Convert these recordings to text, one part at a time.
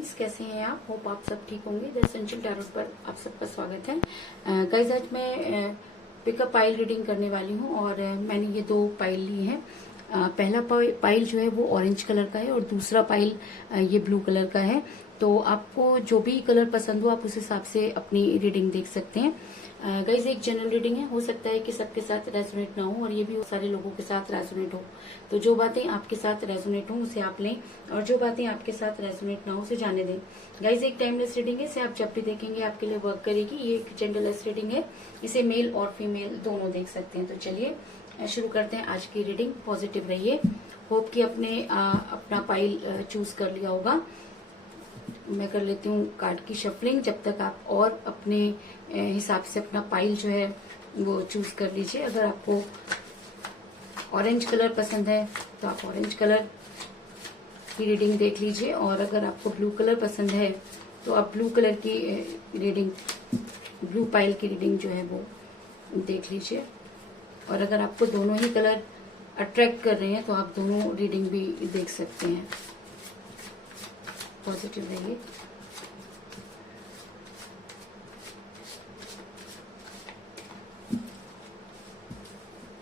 Friends, कैसे हैं आप? होप आप सब ठीक होंगे। द एसेंशियल टैरोट पर आप सबका स्वागत है। गाइस, आज मैं पिकअप पाइल रीडिंग करने वाली हूँ और मैंने ये दो पाइल ली हैं। पहला पाइल जो है वो ऑरेंज कलर का है और दूसरा पाइल ये ब्लू कलर का है। तो आपको जो भी कलर पसंद हो आप उस हिसाब से अपनी रीडिंग देख सकते हैं। गाइज, एक जनरल रीडिंग है, हो सकता है कि सबके साथ रेजोनेट ना हो और ये भी सारे लोगों के साथ रेजोनेट हो। तो जो बातें आपके साथ रेजोनेट हो उसे आप लें और जो बातें आपके साथ रेजोनेट ना हो उसे जाने दें। गाइज, एक टाइमलेस रीडिंग है, इसे आप जब भी देखेंगे आपके लिए वर्क करेगी। ये एक जेंडरलेस रीडिंग है, इसे मेल और फीमेल दोनों देख सकते हैं। तो चलिए शुरू करते हैं आज की रीडिंग। पॉजिटिव रहिए। होप कि अपने अपना पाइल चूज कर लिया होगा। मैं कर लेती हूँ कार्ड की शफलिंग, जब तक आप और अपने हिसाब से अपना पाइल जो है वो चूज कर लीजिए। अगर आपको ऑरेंज कलर पसंद है तो आप ऑरेंज कलर की रीडिंग देख लीजिए और अगर आपको ब्लू कलर पसंद है तो आप ब्लू कलर की रीडिंग, ब्लू पाइल की रीडिंग जो है वो देख लीजिए। और अगर आपको दोनों ही कलर अट्रैक्ट कर रहे हैं तो आप दोनों रीडिंग भी देख सकते हैं। पॉजिटिव रहिए।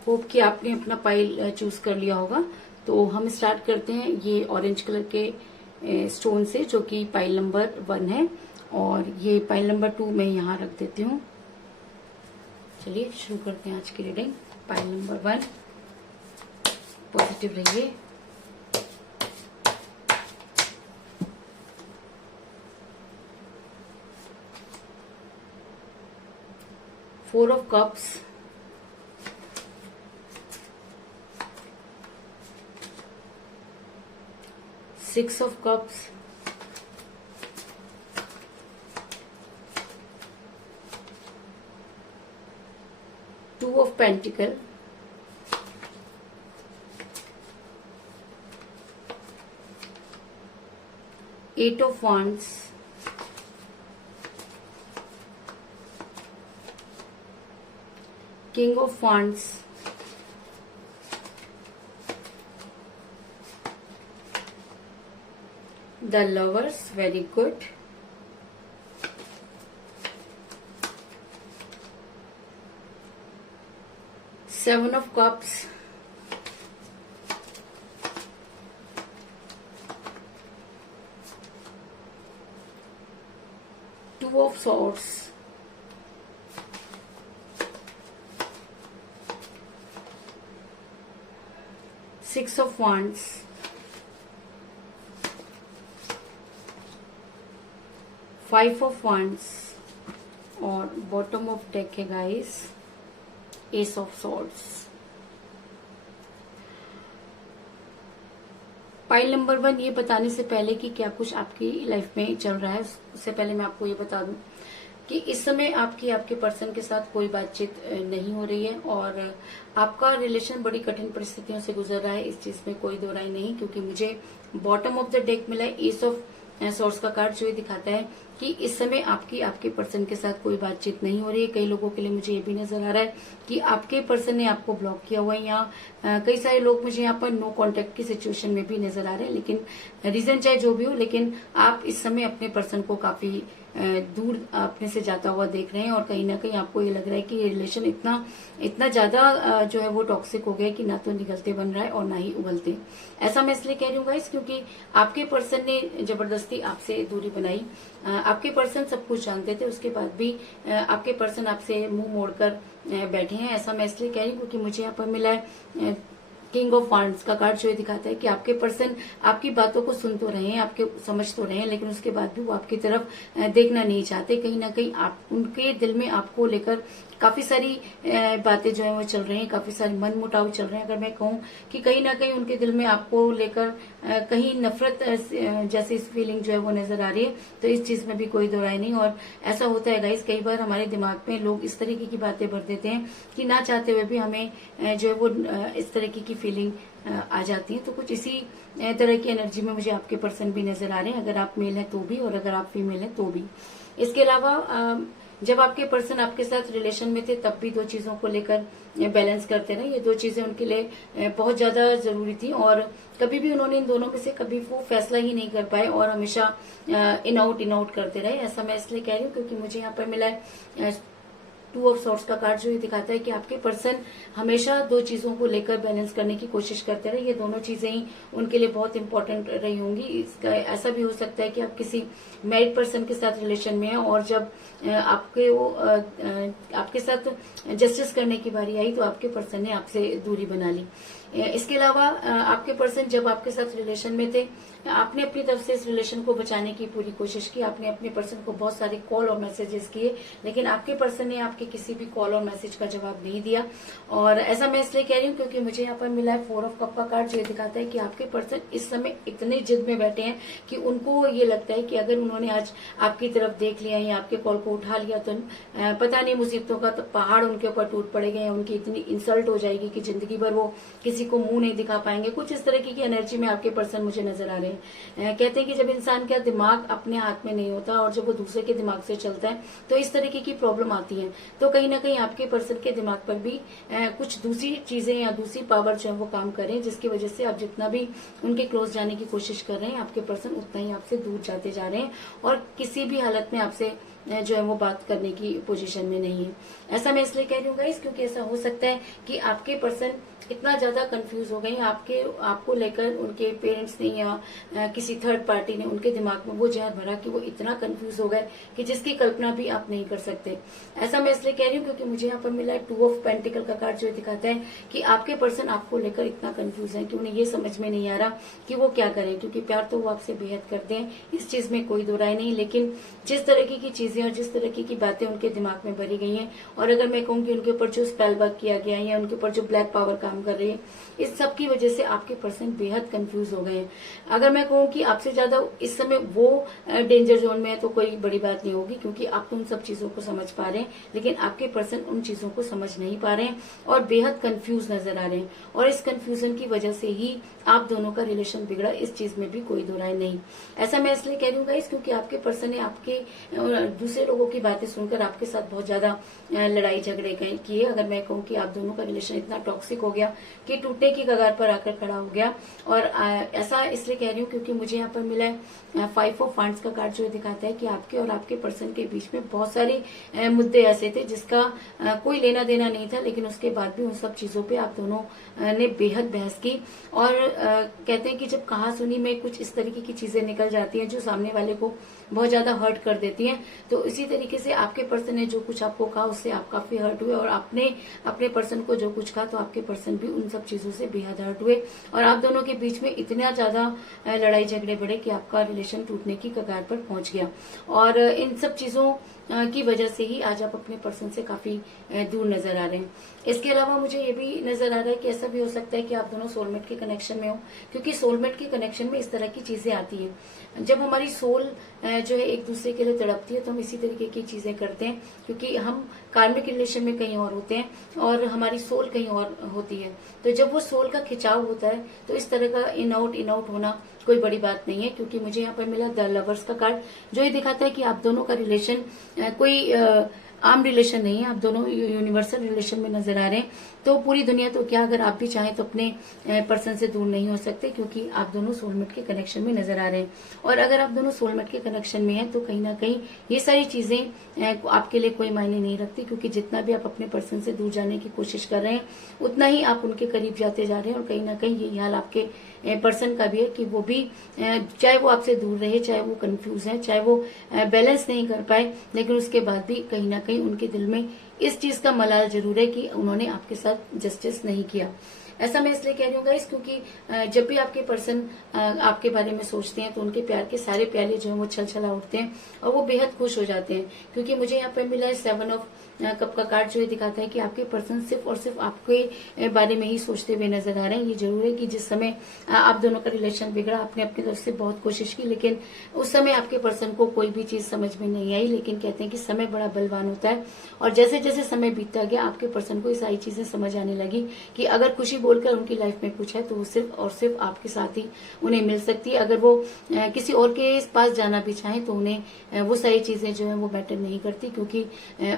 होप कि आपने अपना पाइल चूज कर लिया होगा। तो हम स्टार्ट करते हैं ये ऑरेंज कलर के स्टोन से, जो कि पाइल नंबर 1 है और ये पाइल नंबर 2 मैं यहाँ रख देती हूँ। चलिए शुरू करते हैं आज की रीडिंग। पाइल नंबर 1, पॉजिटिव रहिए। Four of cups, six of cups, two of pentacle, eight of wands, king of wands, the lovers, very good, seven of cups, two of swords, six of wands, five of wands और bottom of deck है guys ace of swords. Pile number 1 ये बताने से पहले कि क्या कुछ आपकी लाइफ में चल रहा है, उससे पहले मैं आपको ये बता दूं कि इस समय आपके पर्सन के साथ कोई बातचीत नहीं हो रही है और आपका रिलेशन बड़ी कठिन परिस्थितियों से गुजर रहा है। इस चीज में कोई दो राय नहीं, क्योंकि मुझे बॉटम ऑफ द डेक मिला है एस ऑफ सोर्स का कार्ड, जो ये दिखाता है कि इस समय आपके पर्सन के साथ कोई बातचीत नहीं हो रही है। कई लोगों के लिए मुझे ये भी नजर आ रहा है कि आपके पर्सन ने आपको ब्लॉक किया हुआ है। यहाँ कई सारे लोग मुझे यहाँ पर नो कांटेक्ट की सिचुएशन में भी नजर आ रहे हैं। लेकिन रीजन चाहे जो भी हो, लेकिन आप इस समय अपने पर्सन को काफी दूर अपने से जाता हुआ देख रहे हैं और कहीं ना कहीं आपको ये लग रहा है कि ये रिलेशन इतना ज्यादा जो है वो टॉक्सिक हो गया कि ना तो निगलते बन रहा है और ना ही उगलते। ऐसा मैं इसलिए कह रही हूँ गाइस, क्योंकि आपके पर्सन ने जबरदस्ती आपसे दूरी बनाई। आपके पर्सन सब कुछ जानते थे, उसके बाद भी आपके पर्सन आपसे मुंह मोड़कर बैठे हैं। ऐसा मैं इसलिए कह रही हूँ क्योंकि मुझे यहाँ पर मिला है किंग ऑफ wands का कार्ड, जो ये दिखाता है कि आपके पर्सन आपकी बातों को सुन तो रहे हैं, आपके समझ तो रहे हैं, लेकिन उसके बाद भी वो आपकी तरफ देखना नहीं चाहते। कहीं ना कहीं आप उनके दिल में आपको लेकर काफी सारी बातें जो है वो चल रही हैं, काफी सारे मन मुटाव चल रहे हैं। अगर मैं कहूँ कि कहीं ना कहीं उनके दिल में आपको लेकर कहीं नफरत जैसी फीलिंग जो है वो नजर आ रही है, तो इस चीज में भी कोई दो राय नहीं। और ऐसा होता है गाइस, कई बार हमारे दिमाग में लोग इस तरीके की बातें भर देते हैं कि ना चाहते हुए भी हमें जो है वो इस तरीके की फीलिंग आ जाती है। तो कुछ इसी तरह की एनर्जी में मुझे आपके पर्सन भी नजर आ रहे हैं, अगर आप मेल हैं तो भी और अगर आप फीमेल हैं तो भी। इसके अलावा जब आपके पर्सन आपके साथ रिलेशन में थे तब भी दो चीजों को लेकर बैलेंस करते रहे। ये दो चीजें उनके लिए बहुत ज्यादा जरूरी थी और कभी भी उन्होंने इन दोनों में से कभी वो फैसला ही नहीं कर पाए और हमेशा इन आउट करते रहे। ऐसा मैं इसलिए कह रही हूँ क्योंकि मुझे यहाँ पर मिला है 2 ऑफ सॉर्ड्स का कार्ड, जो ये दिखाता है कि आपके पर्सन हमेशा दो चीजों को लेकर बैलेंस करने की कोशिश करते रहे। ये दोनों चीजें ही उनके लिए बहुत इंपॉर्टेंट रही होंगी। इसका ऐसा भी हो सकता है कि आप किसी मैरिड पर्सन के साथ रिलेशन में हैं और जब आपके साथ जस्टिस करने की बारी आई तो आपके पर्सन ने आपसे दूरी बना ली। इसके अलावा आपके पर्सन जब आपके साथ रिलेशन में थे, आपने अपनी तरफ से इस रिलेशन को बचाने की पूरी कोशिश की। आपने अपने पर्सन को बहुत सारे कॉल और मैसेजेस किए, लेकिन आपके पर्सन ने आपके किसी भी कॉल और मैसेज का जवाब नहीं दिया। और ऐसा मैं इसलिए कह रही हूँ क्योंकि मुझे यहाँ पर मिला है 4 ऑफ कप का कार्ड, जो दिखाता है कि आपके पर्सन इस समय इतने जिद में बैठे हैं कि उनको ये लगता है कि अगर उन्होंने आज आपकी तरफ देख लिया या आपके कॉल को उठा लिया तो पता नहीं मुसीबतों का तो पहाड़ उनके ऊपर टूट पड़ेगा या उनकी इतनी इंसल्ट हो जाएगी कि जिंदगी भर वो किसी को मुंह नहीं दिखा पाएंगे। कुछ इस तरह की एनर्जी में आपके पर्सन मुझे नजर आ रहे हैं। कहते हैं कि जब इंसान का दिमाग अपने हाथ में नहीं होता और जब वो दूसरे के दिमाग से चलता है तो इस तरीके की प्रॉब्लम आती है। तो कहीं ना कहीं आपके पर्सन के दिमाग पर भी कुछ दूसरी चीजें या दूसरी पावर जो है वो काम करें, जिसकी वजह से आप जितना भी उनके क्लोज जाने की कोशिश कर रहे हैं, आपके पर्सन उतना ही आपसे दूर जाते जा रहे हैं और किसी भी हालत में आपसे जो है वो बात करने की पोजीशन में नहीं है। ऐसा मैं इसलिए कह रही हूँ गाइस क्योंकि ऐसा हो सकता है कि आपके पर्सन इतना ज्यादा कंफ्यूज हो गए आपको लेकर, उनके पेरेंट्स ने या किसी थर्ड पार्टी ने उनके दिमाग में वो जहर भरा कि वो इतना कंफ्यूज हो गए कि जिसकी कल्पना भी आप नहीं कर सकते। ऐसा मैं इसलिए कह रही हूँ क्योंकि मुझे यहाँ पर मिला है 2 ऑफ पेंटिकल का कार्ड, जो दिखाता है कि आपके पर्सन आपको लेकर इतना कंफ्यूज है कि उन्हें ये समझ में नहीं आ रहा कि वो क्या करें, क्योंकि प्यार तो वो आपसे बेहद करते हैं, इस चीज में कोई दो राय नहीं। लेकिन जिस तरीके की चीजें और जिस तरीके की बातें उनके दिमाग में भरी गई हैं, और अगर मैं कहूँ कि उनके ऊपर जो स्पेल वर्क किया गया है या उनके ऊपर जो ब्लैक पावर काम कर रही है, इस सब की वजह से आपके पर्सन बेहद कंफ्यूज हो गए हैं। अगर मैं कहूँ कि आपसे ज्यादा इस समय वो डेंजर जोन में है तो कोई बड़ी बात नहीं होगी, क्योंकि आप उन सब चीजों को समझ पा रहे हैं, लेकिन आपके पर्सन उन चीजों को समझ नहीं पा रहे हैं और बेहद कंफ्यूज नजर आ रहे हैं। और इस कंफ्यूजन की वजह से ही आप दोनों का रिलेशन बिगड़ा, इस चीज में भी कोई दो राय नहीं। ऐसा मैं इसलिए कह रही हूँ गाइस क्योंकि आपके पर्सन ने आपके दूसरे लोगों की बातें सुनकर आपके साथ बहुत ज्यादा लड़ाई झगड़े किए। अगर मैं कहूँ कि आप दोनों का रिलेशन इतना टॉक्सिक हो गया कि टूटने की कगार पर आकर खड़ा हो गया। और ऐसा इसलिए कह रही हूँ क्योंकि मुझे यहाँ पर मिला है 5 ऑफ वांड्स का कार्ड, जो दिखाता है कि आपके और आपके पर्सन के बीच में बहुत सारे मुद्दे ऐसे थे जिसका कोई लेना देना नहीं था, लेकिन उसके बाद भी उन सब चीजों पे आप दोनों ने बेहद बहस की। और कहते हैं कि जब कहा सुनी में कुछ इस तरीके की चीजें निकल जाती हैं जो सामने वाले को बहुत ज्यादा हर्ट कर देती हैं, तो इसी तरीके से आपके पर्सन ने जो कुछ आपको कहा उससे आप काफी हर्ट हुए, और आपने अपने पर्सन को जो कुछ कहा तो आपके पर्सन भी उन सब चीजों से बेहद हर्ट हुए, और आप दोनों के बीच में इतना ज्यादा लड़ाई झगड़े बढ़े कि आपका रिलेशन टूटने की कगार पर पहुंच गया। और इन सब चीजों की वजह से ही आज आप अपने पर्सन से काफी दूर नजर आ रहे हैं। इसके अलावा मुझे ये भी नजर आ रहा है कि ऐसा भी हो सकता है कि आप दोनों सोलमेट के कनेक्शन में हो, क्योंकि सोलमेट के कनेक्शन में इस तरह की चीजें आती हैं। जब हमारी सोल जो है एक दूसरे के लिए तड़पती है तो हम इसी तरीके की चीजें करते हैं, क्योंकि हम कार्मिक रिलेशन में कहीं और होते हैं और हमारी सोल कहीं और होती है। तो जब वो सोल का खिंचाव होता है तो इस तरह का इन आउट होना कोई बड़ी बात नहीं है। क्योंकि मुझे यहाँ पर मिला द लवर्स का कार्ड, जो ये दिखाता है कि आप दोनों का रिलेशन कोई आम रिलेशन नहीं है, आप दोनों यूनिवर्सल रिलेशन में नजर आ रहे हैं। तो पूरी दुनिया तो क्या, अगर आप भी चाहें तो अपने पर्सन से दूर नहीं हो सकते, क्योंकि आप दोनों सोलमेट के कनेक्शन में नजर आ रहे हैं। और अगर आप दोनों सोलमेट के कनेक्शन में हैं तो कहीं ना कहीं ये सारी चीजें आपके लिए कोई मायने नहीं रखती, क्योंकि जितना भी आप अपने पर्सन से दूर जाने की कोशिश कर रहे हैं उतना ही आप उनके करीब जाते जा रहे हैं। और कहीं ना कहीं यही हाल आपके पर्सन का भी है कि वो भी चाहे वो आपसे दूर रहे, चाहे वो कंफ्यूज है, चाहे वो बैलेंस नहीं कर पाए, लेकिन उसके बाद भी कहीं ना कहीं उनके दिल में इस चीज का मलाल जरूर है कि उन्होंने आपके साथ जस्टिस नहीं किया। ऐसा मैं इसलिए कह रही हूँ गाइस क्योंकि जब भी आपके पर्सन आपके बारे में सोचते हैं तो उनके प्यार के सारे प्याले जो है वो छलछला उठते हैं और वो बेहद खुश हो जाते हैं। क्योंकि मुझे यहाँ पर मिला है 7 ऑफ कप का कार्ड, जो ये दिखाता है कि आपके पर्सन सिर्फ और सिर्फ आपके बारे में ही सोचते हुए नजर आ रहे हैं। ये जरूर है कि जिस समय आप दोनों का रिलेशन बिगड़ा, आपने अपनी तरफ से बहुत कोशिश की, लेकिन उस समय आपके पर्सन को कोई भी चीज समझ में नहीं आई। लेकिन कहते हैं कि समय बड़ा बलवान होता है, और जैसे जैसे समय बीतता गया आपके पर्सन को ये सारी चीजें समझ आने लगी कि अगर खुशी बोलकर उनकी लाइफ में कुछ है तो वो सिर्फ और सिर्फ आपके साथ ही उन्हें मिल सकती है। अगर वो किसी और के पास जाना भी चाहें तो उन्हें वो सारी चीजें जो है वो मैटर नहीं करती, क्योंकि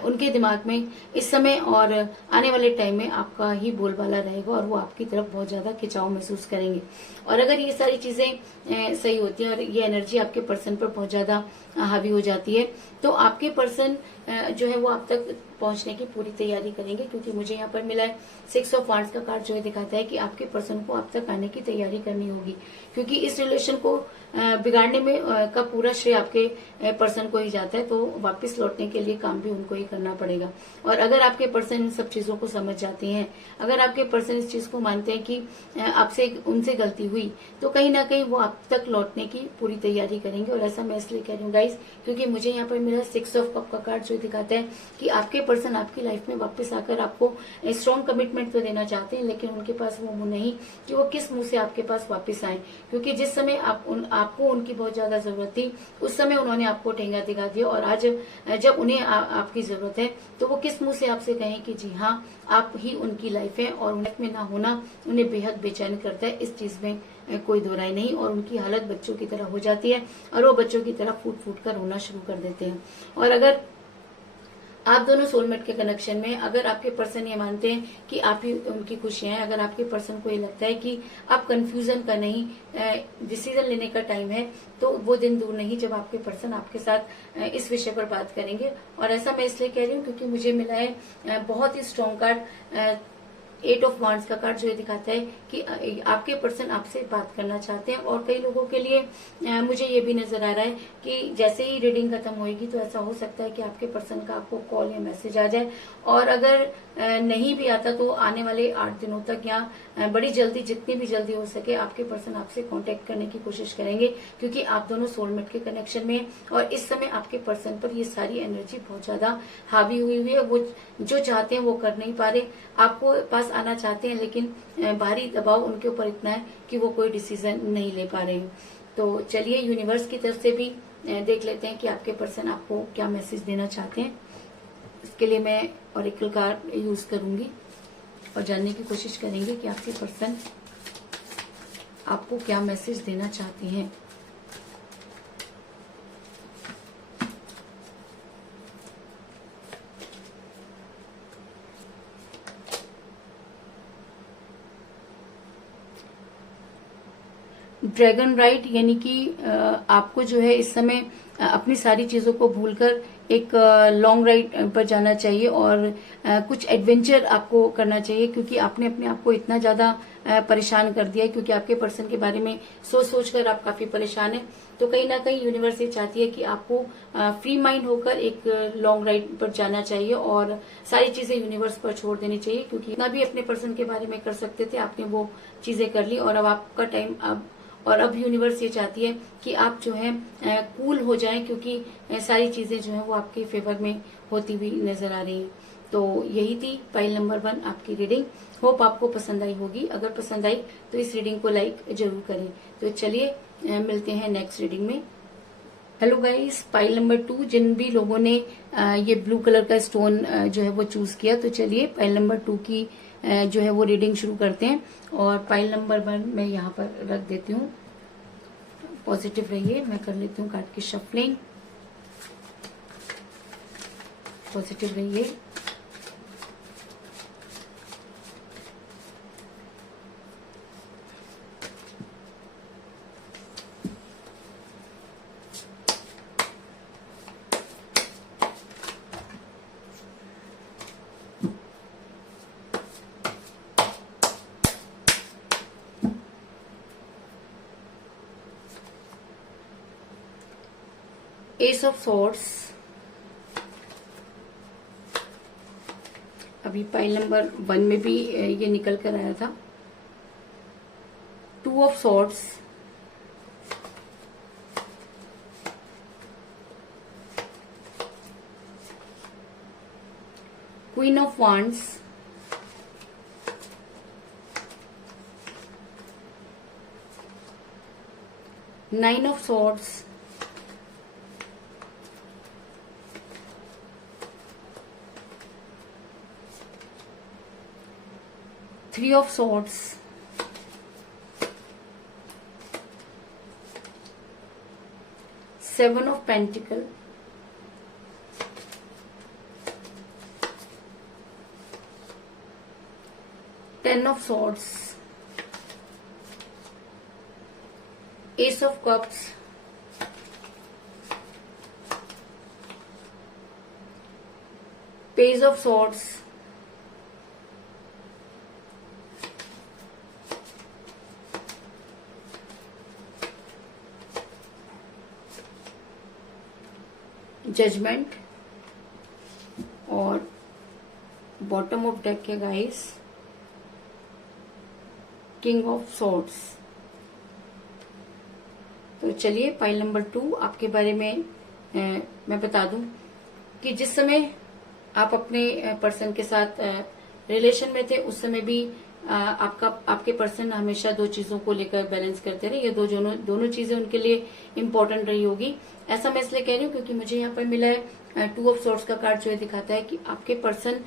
उनके दिमाग में इस समय और आने वाले टाइम में आपका ही बोलबाला रहेगा और वो आपकी तरफ बहुत ज्यादा खिंचाव महसूस करेंगे। और अगर ये सारी चीजें सही होती हैं और ये एनर्जी आपके पर्सन पर बहुत ज्यादा हावी हो जाती है तो आपके पर्सन जो है वो आप तक पहुंचने की पूरी तैयारी करेंगे, क्योंकि मुझे यहाँ पर मिला है 6 ऑफ वांड्स का कार्ड जो है दिखाता है कि आपके पर्सन को आप तक आने की तैयारी करनी होगी, क्योंकि इस रिलेशन को बिगाड़ने में का पूरा श्रेय आपके पर्सन को ही जाता है। तो वापस लौटने के लिए काम भी उनको ही करना पड़ेगा। और अगर आपके पर्सन इन सब चीजों को समझ जाते हैं, अगर आपके पर्सन इस चीज को मानते हैं कि आपसे उनसे गलती हुई, तो कहीं ना कहीं वो आप तक लौटने की पूरी तैयारी करेंगे। और ऐसा मैं इसलिए कह रही हूँ गाइस, क्योंकि मुझे यहाँ पर मेरा 6 ऑफ कप का कार्ड जो दिखाता है कि आपके पर्सन आपकी लाइफ में वापस आकर आपको स्ट्रॉन्ग कमिटमेंट तो देना चाहते हैं, लेकिन उनके पास वो मुंह नहीं कि वो किस मुंह से आपके पास वापस आए, क्योंकि जिस समय आपको उनकी बहुत ज्यादा जरूरत थी उस समय उन्होंने आपको ठेंगा दिखा दिया, और आज जब उन्हें आपकी जरूरत है तो वो किस मुंह से आपसे कहें कि जी हाँ आप ही उनकी लाइफ है, और लाइफ में ना होना उन्हें बेहद बेचैन करता है। इस चीज में कोई दो राय नहीं। और उनकी हालत बच्चों की तरह हो जाती है और वो बच्चों की तरह फूट फूट कर रोना शुरू कर देते हैं। और अगर आप दोनों सोलमेट के कनेक्शन में, अगर आपके पर्सन ये मानते हैं कि आप ही उनकी खुशियां हैं, अगर आपके पर्सन को ये लगता है कि आप कंफ्यूजन का नहीं डिसीजन लेने का टाइम है, तो वो दिन दूर नहीं जब आपके पर्सन आपके साथ इस विषय पर बात करेंगे। और ऐसा मैं इसलिए कह रही हूँ क्योंकि मुझे मिला है बहुत ही स्ट्रॉन्ग कार्ड 8 ऑफ वांड्स का कार्ड जो ये दिखाता है कि आपके पर्सन आपसे बात करना चाहते हैं। और कई लोगों के लिए मुझे ये भी नजर आ रहा है कि जैसे ही रीडिंग खत्म होगी तो ऐसा हो सकता है कि आपके पर्सन का आपको कॉल या मैसेज आ जाए, और अगर नहीं भी आता तो आने वाले 8 दिनों तक या बड़ी जल्दी, जितनी भी जल्दी हो सके, आपके पर्सन आपसे कांटेक्ट करने की कोशिश करेंगे, क्योंकि आप दोनों सोलमेट के कनेक्शन में हैं। और इस समय आपके पर्सन पर ये सारी एनर्जी बहुत ज्यादा हावी हुई है। वो जो चाहते हैं वो कर नहीं पा रहे, आपको पास आना चाहते हैं, लेकिन बाहरी दबाव उनके ऊपर इतना है कि वो कोई डिसीजन नहीं ले पा रहे हैं। तो चलिए यूनिवर्स की तरफ से भी देख लेते हैं कि आपके पर्सन आपको क्या मैसेज देना चाहते हैं। इसके लिए मैं ऑरेकल कार्ड यूज करूंगी और जानने की कोशिश करेंगे कि आपके पर्सन आपको क्या मैसेज देना चाहते हैं। ड्रैगन राइट, यानी कि आपको जो है इस समय अपनी सारी चीजों को भूलकर एक लॉन्ग राइड पर जाना चाहिए और कुछ एडवेंचर आपको करना चाहिए, क्योंकि आपने अपने आप को इतना ज्यादा परेशान कर दिया है, क्योंकि आपके पर्सन के बारे में सोच सोच कर आप काफी परेशान हैं। तो कहीं ना कहीं यूनिवर्स ये चाहती है कि आपको फ्री माइंड होकर एक लॉन्ग राइड पर जाना चाहिए और सारी चीजें यूनिवर्स पर छोड़ देनी चाहिए, क्योंकि इतना भी अपने पर्सन के बारे में कर सकते थे, आपने वो चीजें कर ली। और अब आपका टाइम अब यूनिवर्स ये चाहती है कि आप जो है कूल हो जाएं, क्योंकि सारी चीजें जो है वो आपके फेवर में होती हुई नजर आ रही हैं। तो यही थी पाइल नंबर 1 आपकी रीडिंग। होप आपको पसंद आई होगी। अगर पसंद आई तो इस रीडिंग को लाइक जरूर करें। तो चलिए मिलते हैं नेक्स्ट रीडिंग में। हेलो गाइस, पाइल नंबर 2, जिन भी लोगों ने ये ब्लू कलर का स्टोन जो है वो चूज किया, तो चलिए पाइल नंबर 2 की जो है वो रीडिंग शुरू करते हैं। और पाइल नंबर 1 मैं यहाँ पर रख देती हूँ। पॉजिटिव रहिए, मैं कर लेती हूँ कार्ड की शफलिंग। पॉजिटिव रहिए। एस ऑफ सॉर्ड्स, अभी पाइल नंबर 1 में भी ये निकल कर आया था। 2 of swords, queen of wands, nine of swords, 3 of Swords, Seven of Pentacles, Ten of Swords, Ace of Cups, Page of Swords, judgement, और बॉटम ऑफ डेक है गाइस किंग ऑफ सॉर्ड्स। तो चलिए पाइल नंबर 2 आपके बारे में मैं बता दूं कि जिस समय आप अपने पर्सन के साथ रिलेशन में थे उस समय भी आपके पर्सन हमेशा दो चीजों को लेकर बैलेंस करते रहे। ये दोनों चीजें उनके लिए इम्पोर्टेंट रही होगी। ऐसा मैं इसलिए कह रही हूँ क्योंकि मुझे यहाँ पर मिला है 2 ऑफ सॉर्ड्स का कार्ड, जो है दिखाता है कि आपके पर्सन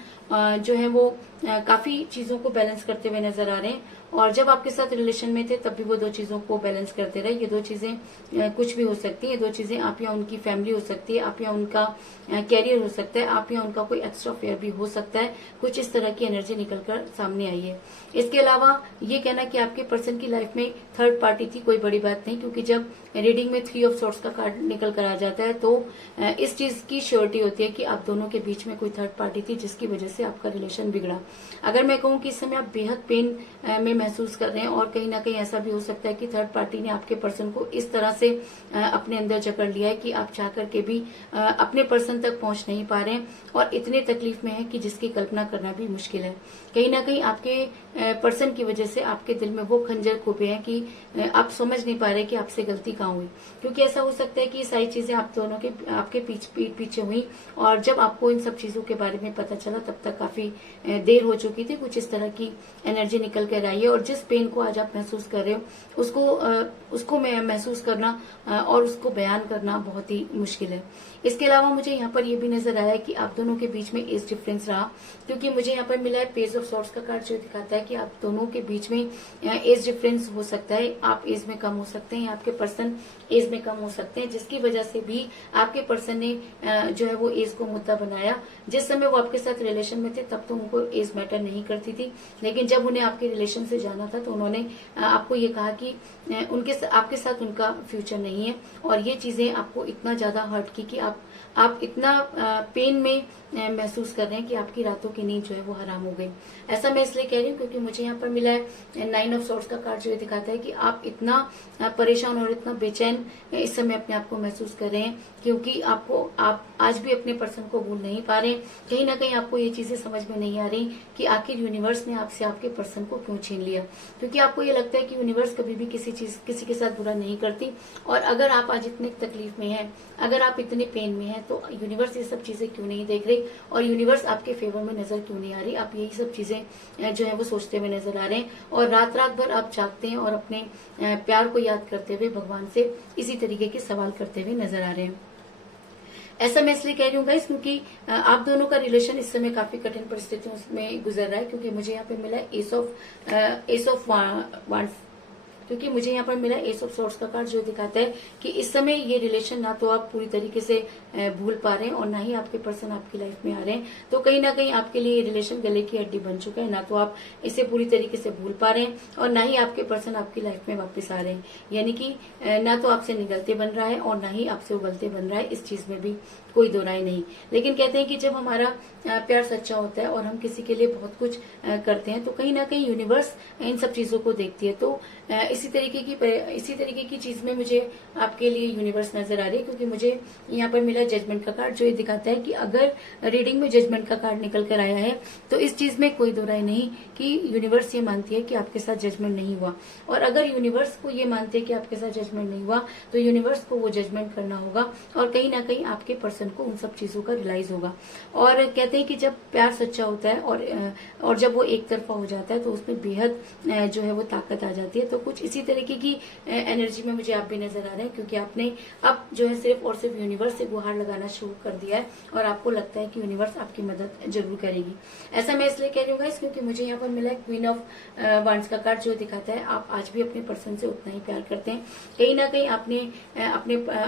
जो है वो काफी चीजों को बैलेंस करते हुए नजर आ रहे हैं, और जब आपके साथ रिलेशन में थे तब भी वो दो चीजों को बैलेंस करते रहे। ये दो चीजें कुछ भी हो सकती है, ये दो चीजें आप या उनकी फैमिली हो सकती है, आप या उनका कैरियर हो सकता है, आप या उनका कोई एक्स्ट्रा अफेयर भी हो सकता है। कुछ इस तरह की एनर्जी निकलकर सामने आई है। इसके अलावा ये कहना कि आपके पर्सन की लाइफ में थर्ड पार्टी थी, कोई बड़ी बात नहीं, क्योंकि जब रीडिंग में 3 ऑफ सॉर्ड्स का कार्ड निकल कर आ जाता है तो इस चीज की श्योरिटी होती है कि आप दोनों के बीच में कोई थर्ड पार्टी थी जिसकी वजह से आपका रिलेशन बिगड़ा। अगर मैं कहूँ कि इस समय आप बेहद पेन में महसूस कर रहे हैं, और कहीं ना कहीं ऐसा भी हो सकता है कि थर्ड पार्टी ने आपके पर्सन को इस तरह से अपने अंदर जकड़ लिया है कि आप चाह करके भी अपने पर्सन तक पहुंच नहीं पा रहे हैं, और इतने तकलीफ में है कि जिसकी कल्पना करना भी मुश्किल है। कहीं ना कहीं आपके पर्सन की वजह से आपके दिल में वो खंजर खोपे हैं कि आप समझ नहीं पा रहे कि आपसे गलती कहाँ हुई, क्योंकि ऐसा हो सकता है कि ये सारी चीजें आप दोनों के आपके पीछे हुई, और जब आपको इन सब चीजों के बारे में पता चला तब तक काफी देर हो चुकी थी। कुछ इस तरह की एनर्जी निकल कर आई है, और जिस पेन को आज आप महसूस कर रहे हो उसको मैं महसूस करना और उसको बयान करना बहुत ही मुश्किल है। इसके अलावा मुझे यहाँ पर ये भी नजर आया कि आप दोनों के बीच में एज डिफरेंस रहा, क्योंकि मुझे यहाँ पर मिला है पेज ऑफ सॉर्ड्स का कार्ड, जो दिखाता है कि आप दोनों के बीच में एज डिफरेंस हो सकता है। आप एज में कम हो सकते हैं, आपके पर्सन एज में कम हो सकते हैं, जिसकी वजह से भी आपके पर्सन ने जो है वो एज को मुद्दा बनाया। जिस समय वो आपके साथ रिलेशन में थे तब तो उनको एज मैटर नहीं करती थी, लेकिन जब उन्हें आपके रिलेशन से जाना था तो उन्होंने आपको ये कहा कि आपके साथ उनका फ्यूचर नहीं है, और ये चीजें आपको इतना ज्यादा हर्ट की कि आप इतना पेन में महसूस कर रहे हैं कि आपकी रातों की नींद जो है वो हराम हो गई। ऐसा मैं इसलिए कह रही हूँ क्योंकि मुझे यहाँ पर मिला है 9 ऑफ सॉर्ड्स का कार्ड, जो दिखाता है कि आप इतना परेशान और इतना बेचैन इस समय अपने आप को महसूस कर रहे हैं, क्योंकि आप आज भी अपने पर्सन को भूल नहीं पा रहे। कहीं ना कहीं आपको ये चीजें समझ में नहीं आ रही कि आखिर यूनिवर्स ने आपसे आपके पर्सन को क्यों छीन लिया, क्योंकि आपको ये लगता है कि यूनिवर्स कभी भी किसी के साथ बुरा नहीं करती, और अगर आप आज इतनी तकलीफ में हैं, अगर आप इतने पेन में हैं, तो यूनिवर्स ये सब चीजें क्यों नहीं देख रही, और यूनिवर्स आपके फेवर में नजर क्यों नहीं आ रही। आप यही सब चीजें जो है वो सोचते हुए नजर आ रहे हैं, और रात भर आप जागते हैं और अपने प्यार को याद करते हुए भगवान से इसी तरीके के सवाल करते हुए नजर आ रहे हैं। ऐसा मैं इसलिए कह रही हूँ गाइस क्योंकि आप दोनों का रिलेशन इस समय काफी कठिन परिस्थितियों में गुजर रहा है, क्योंकि मुझे यहाँ पे मिला एस ऑफ वांड्स, क्योंकि मुझे यहाँ पर मिला एस ऑफ सॉर्ड्स का कार्ड, जो दिखाता है कि इस समय ये रिलेशन ना तो आप पूरी तरीके से भूल पा रहे हैं, और ना ही आपके पर्सन आपकी लाइफ में आ रहे हैं। तो कहीं ना कहीं आपके लिए ये रिलेशन गले की हड्डी बन चुका है, ना तो आप इसे पूरी तरीके से भूल पा रहे हैं, और ना ही आपके पर्सन आपकी लाइफ में वापस आ रहे हैं। यानी कि ना तो आपसे निगलते बन रहा है और ना ही आपसे उगलते बन रहा है, इस चीज में भी कोई दो राय नहीं। लेकिन कहते हैं कि जब हमारा प्यार सच्चा होता है और हम किसी के लिए बहुत कुछ करते हैं, तो कहीं ना कहीं यूनिवर्स इन सब चीजों को देखती है। तो इसी तरीके की चीज में मुझे आपके लिए यूनिवर्स नजर आ रही है, क्योंकि मुझे यहाँ पर मिला जजमेंट का कार्ड, जो ये दिखाता है कि अगर रीडिंग में जजमेंट का कार्ड निकल कर आया है तो इस चीज में कोई दो राय नहीं कि यूनिवर्स ये मानती है कि आपके साथ जजमेंट नहीं हुआ, और अगर यूनिवर्स को ये मानते हैं कि आपके साथ जजमेंट नहीं हुआ तो यूनिवर्स को वो जजमेंट करना होगा, और कहीं ना कहीं आपके पर्सन को उन सब चीजों का रियलाइज होगा। और कहते हैं कि जब प्यार सच्चा होता है और जब वो एक तरफा हो जाता है तो उसमें बेहद जो है वो ताकत आ जाती है। तो कुछ इसी तरीके की एनर्जी में मुझे आप भी नजर आ रहे हैं, क्योंकि आपने अब जो है सिर्फ और सिर्फ यूनिवर्स से गुहार लगाना शुरू कर दिया है और आपको लगता है कि यूनिवर्स आपकी मदद जरूर करेगी। ऐसा मैं इसलिए कह रही हूँ गाइस, क्योंकि मुझे यहाँ पर मिला है क्वीन ऑफ वांड्स का कार्ड, जो दिखाता है आप आज भी अपने पर्सन से उतना ही प्यार करते हैं। कहीं ना कहीं आपने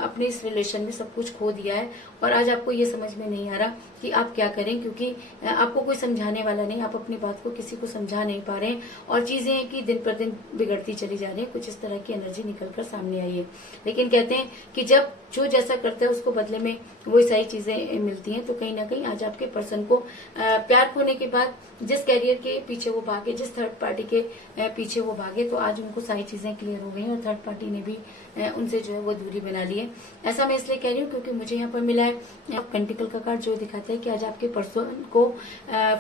अपने इस रिलेशन में सब कुछ खो दिया है और आज आपको ये समझ में नहीं आ रहा कि आप क्या करें, क्योंकि आपको कोई समझाने वाला नहीं, आप अपनी बात को किसी को समझा नहीं पा रहे हैं और चीजें हैं कि दिन पर दिन बिगड़ती चली जा रही है। कुछ इस तरह की एनर्जी निकलकर सामने आई है। लेकिन कहते हैं कि जब जो जैसा करता है उसको बदले में वही सारी चीजें मिलती हैं। तो कहीं ना कहीं आज आपके पर्सन को प्यार खोने के बाद जिस कैरियर के पीछे वो भागे, जिस थर्ड पार्टी के पीछे वो भागे, तो आज उनको सारी चीजें क्लियर हो गई और थर्ड पार्टी ने भी उनसे जो है वो दूरी बना ली है। ऐसा मैं इसलिए कह रही हूँ क्योंकि मुझे यहाँ पर मिला है पेंटिकल का कार्ड, जो दिखाता है कि आज आपके पर्सन को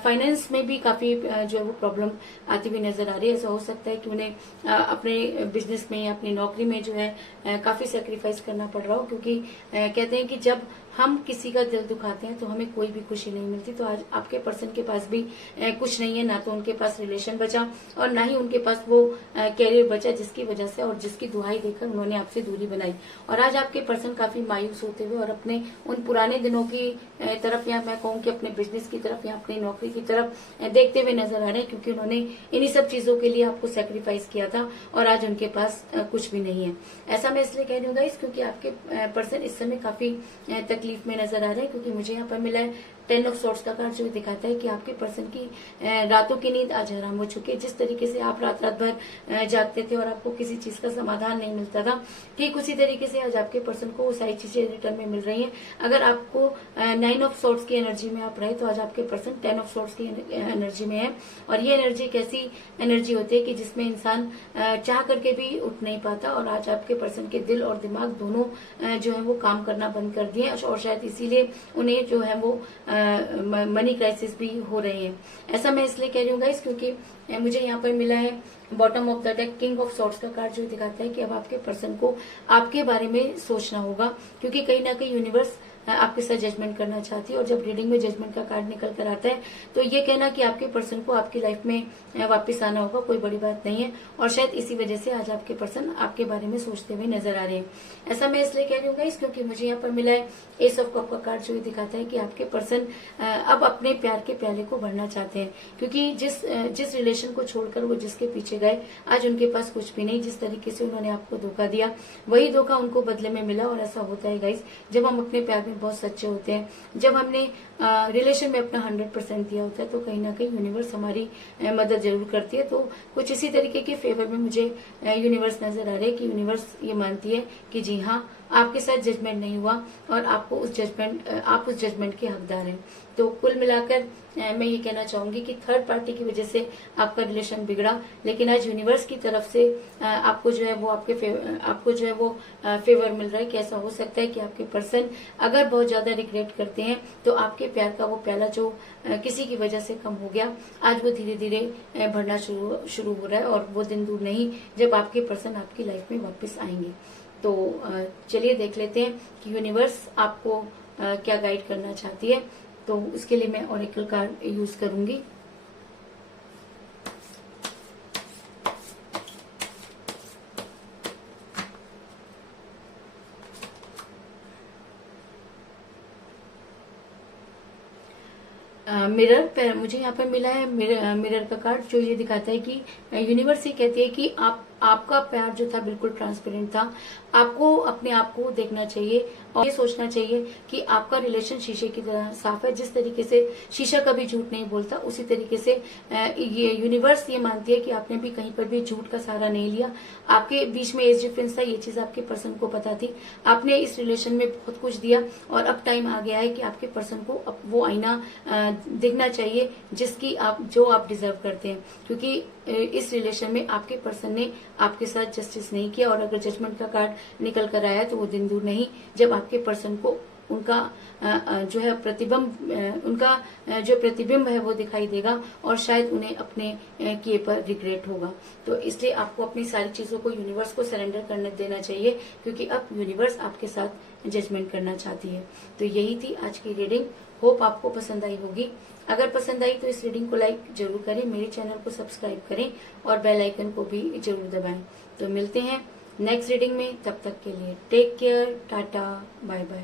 फाइनेंस में भी काफी जो है वो प्रॉब्लम आती हुई नजर आ रही है। ऐसा हो सकता है कि उन्हें अपने बिजनेस में या अपनी नौकरी में जो है काफी सेक्रीफाइस करना पड़ रहा हो, क्योंकि कहते हैं कि जब हम किसी का दिल दुखाते हैं तो हमें कोई भी खुशी नहीं मिलती। तो आज आपके पर्सन के पास भी कुछ नहीं है, ना तो उनके पास रिलेशन बचा और ना ही उनके पास वो कैरियर बचा जिसकी वजह से और जिसकी दुहाई देकर उन्होंने आपसे दूरी बनाई। और आज आपके पर्सन काफी मायूस होते हुए और अपने उन पुराने दिनों की तरफ, या मैं कहूँ कि अपने बिजनेस की तरफ या अपनी नौकरी की तरफ देखते हुए नजर आ रहे हैं, क्योंकि उन्होंने इन्हीं सब चीजों के लिए आपको सेक्रीफाइस किया था और आज उनके पास कुछ भी नहीं है। ऐसा मैं इसलिए कह रही हूँ गाइस, क्योंकि आपके पर्सन इस समय काफी तकलीफ में नजर आ रहे हैं, क्योंकि मुझे यहाँ पर मिला है 10 ऑफ सॉर्ट्स का कार्ड, जो दिखाता है कि आपके पर्सन की रातों की नींद आज हराम हो चुकी है। जिस तरीके से आप रात भर जागते थे और आपको किसी चीज का समाधान नहीं मिलता था, ठीक उसी तरीके से आज आपके पर्सन को वो सारी चीजें रिटर्न में मिल रही हैं। अगर आपको 9 ऑफ सॉर्ट्स की एनर्जी में आप रहे तो आज आपके पर्सन 10 ऑफ सॉर्ट्स की एनर्जी में है। और ये एनर्जी एक ऐसी एनर्जी होती है कि जिसमें इंसान चाह करके भी उठ नहीं पाता, और आज आपके पर्सन के दिल और दिमाग दोनों जो है वो काम करना बंद कर दिए और शायद इसीलिए उन्हें जो है वो मनी क्राइसिस भी हो रहे हैं। ऐसा मैं इसलिए कह रही हूँ गाइस, क्योंकि मुझे यहाँ पर मिला है bottom of the deck king of swords का कार्ड, जो दिखाता है कि अब आपके पर्सन को आपके बारे में सोचना होगा, क्योंकि कहीं ना कहीं यूनिवर्स आपके साथ जजमेंट करना चाहती है। और जब रीडिंग में जजमेंट का कार्ड निकल कर आता है तो ये कहना कि आपके पर्सन को आपकी लाइफ में वापस आना होगा कोई बड़ी बात नहीं है, और शायद इसी वजह से आज आपके पर्सन आपके बारे में सोचते हुए नजर आ रहे हैं। ऐसा मैं इसलिए कह रही हूँ गाइस, क्योंकि मुझे यहाँ पर मिला है एस ऑफ कप का कार्ड, जो दिखाता है कि आपके पर्सन अब अपने प्यार के प्याले को भरना चाहते हैं, क्योंकि जिस रिलेशन को छोड़कर वो जिसके पीछे गए, आज उनके पास कुछ भी नहीं। जिस तरीके से उन्होंने आपको धोखा दिया, वही धोखा उनको बदले में मिला। और ऐसा होता है गाइस, जब हम अपने प्यार में बहुत सच्चे होते हैं, जब हमने रिलेशन में अपना 100% दिया होता है, तो कहीं ना कहीं यूनिवर्स हमारी मदद जरूर करती है। तो कुछ इसी तरीके के फेवर में मुझे यूनिवर्स नजर आ रहे हैं कि यूनिवर्स ये मानती है कि जी हाँ, आपके साथ जजमेंट नहीं हुआ और आप उस जजमेंट के हकदार हैं। तो कुल मिलाकर मैं ये कहना चाहूंगी कि थर्ड पार्टी की वजह से आपका रिलेशन बिगड़ा, लेकिन आज यूनिवर्स की तरफ से आपको जो है वो फेवर मिल रहा है कि ऐसा हो सकता है कि आपके पर्सन अगर बहुत ज्यादा रिग्रेट करते हैं तो आपके प्यार का वो प्याला जो किसी की वजह से कम हो गया, आज वो धीरे धीरे भरना शुरू हो रहा है। और वो दिन दूर नहीं जब आपके पर्सन आपकी लाइफ में वापस आएंगे। तो चलिए देख लेते हैं कि यूनिवर्स आपको क्या गाइड करना चाहती है। तो उसके लिए मैं ऑरेकल कार्ड यूज करूंगी। मिरर मुझे यहाँ पर मिला है मिरर का कार्ड, जो ये दिखाता है कि यूनिवर्स ये कहती है कि आपका प्यार जो था बिल्कुल ट्रांसपेरेंट था। आपको अपने आप को देखना चाहिए और ये सोचना चाहिए कि आपका रिलेशन शीशे की तरह साफ है। जिस तरीके से शीशा कभी झूठ नहीं बोलता, उसी तरीके से ये यूनिवर्स ये मानती है कि आपने भी कहीं पर भी झूठ का सहारा नहीं लिया। आपके बीच में एज डिफरेंस था, ये चीज आपके पर्सन को पता थी। आपने इस रिलेशन में बहुत कुछ दिया और अब टाइम आ गया है कि आपके पर्सन को अब वो आईना दिखना चाहिए जो आप डिजर्व करते हैं, क्योंकि इस रिलेशन में आपके पर्सन ने आपके साथ जस्टिस नहीं किया। और अगर जजमेंट का कार्ड निकल कर आया तो वो दिन दूर नहीं जब आपके पर्सन को उनका जो है प्रतिबिंब, उनका जो प्रतिबिंब है वो दिखाई देगा और शायद उन्हें अपने किए पर रिग्रेट होगा। तो इसलिए आपको अपनी सारी चीजों को यूनिवर्स को सरेंडर करने देना चाहिए, क्योंकि अब यूनिवर्स आपके साथ जजमेंट करना चाहती है। तो यही थी आज की रीडिंग। होप आपको पसंद आई होगी। अगर पसंद आई तो इस रीडिंग को लाइक जरूर करें, मेरे चैनल को सब्सक्राइब करें और बेल आइकन को भी जरूर दबाएं। तो मिलते हैं नेक्स्ट रीडिंग में, तब तक के लिए take care, ta-ta, bye bye.